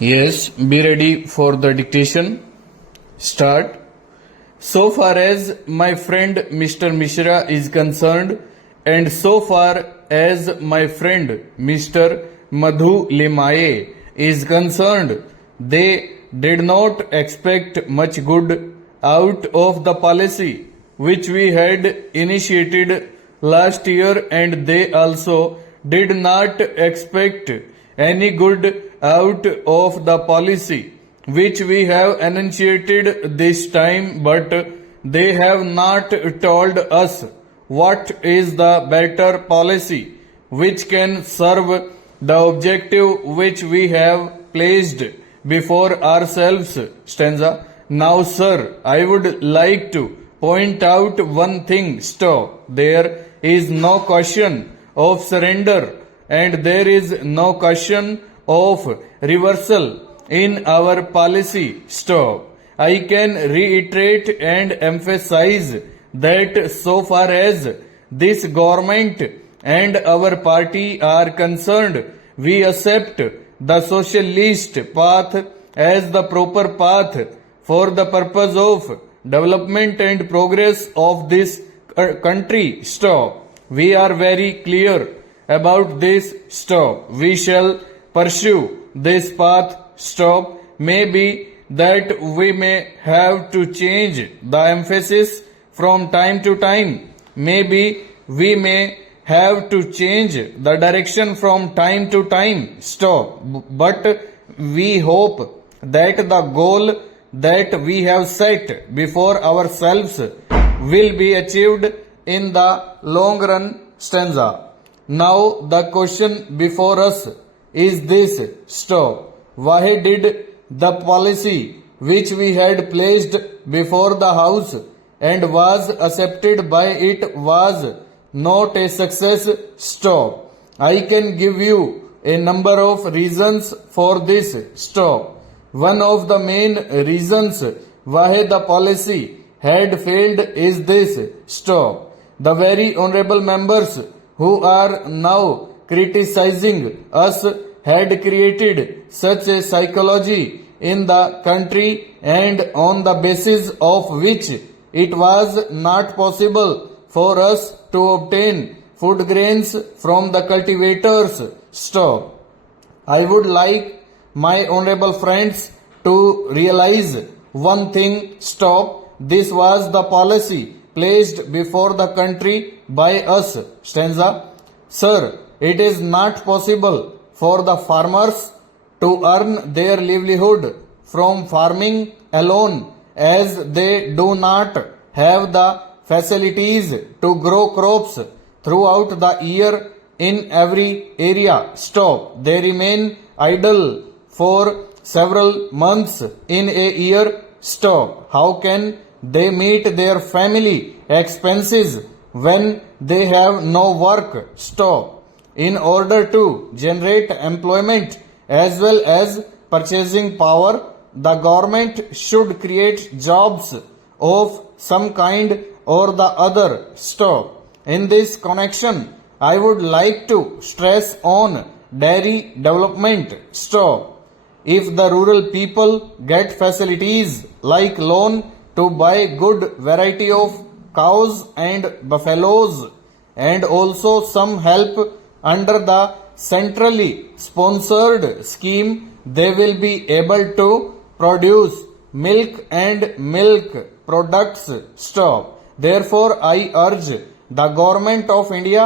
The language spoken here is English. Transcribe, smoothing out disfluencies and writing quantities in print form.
Yes, be ready for the dictation. Start. So far as my friend Mr. Mishra is concerned, and so far as my friend Mr. Madhu Limaye is concerned, they did not expect much good out of the policy which we had initiated last year, and they also did not expect any good out of the policy which we have initiated this time, but they have not told us what is the better policy which can serve the objective which we have placed before ourselves. Stanza. Now, sir, I would like to point out one thing. Stop. There is no question of surrender, and there is no question of reversal in our policy. Stop. I can reiterate and emphasize that so far as this government and our party are concerned, we accept the socialist path as the proper path for the purpose of development and progress of this country. Stop. We are very clear about this. Stop. We shall pursue this path. Stop. Maybe that we may have to change the emphasis from time to time. Maybe we may have to change the direction from time to time. Stop. But we hope that the goal that we have set before ourselves will be achieved in the long run. Stanza. Now the question before us is this. Stop. Why did the policy which we had placed before the House and was accepted by it was not a success? Stop. I can give you a number of reasons for this. Stop. One of the main reasons why the policy had failed is this. Stop. The very honorable members who are now criticizing us had created such a psychology in the country, and on the basis of which it was not possible for us to obtain food grains from the cultivators. Stop. I would like my honorable friends to realize one thing. Stop. This was the policy placed before the country by us. Stanza. Sir, it is not possible for the farmers to earn their livelihood from farming alone, as they do not have the facilities to grow crops throughout the year in every area. Stop. They remain idle for several months in a year. Stop. How can they meet their family expenses when they have no work? Stop. In order to generate employment as well as purchasing power, the government should create jobs of some kind or the other. Stop. In this connection, I would like to stress on dairy development. Stop. If the rural people get facilities like loan to buy good variety of cows and buffaloes, and also some help under the centrally sponsored scheme, they will be able to produce milk and milk products. Stop. Therefore, I urge the government of India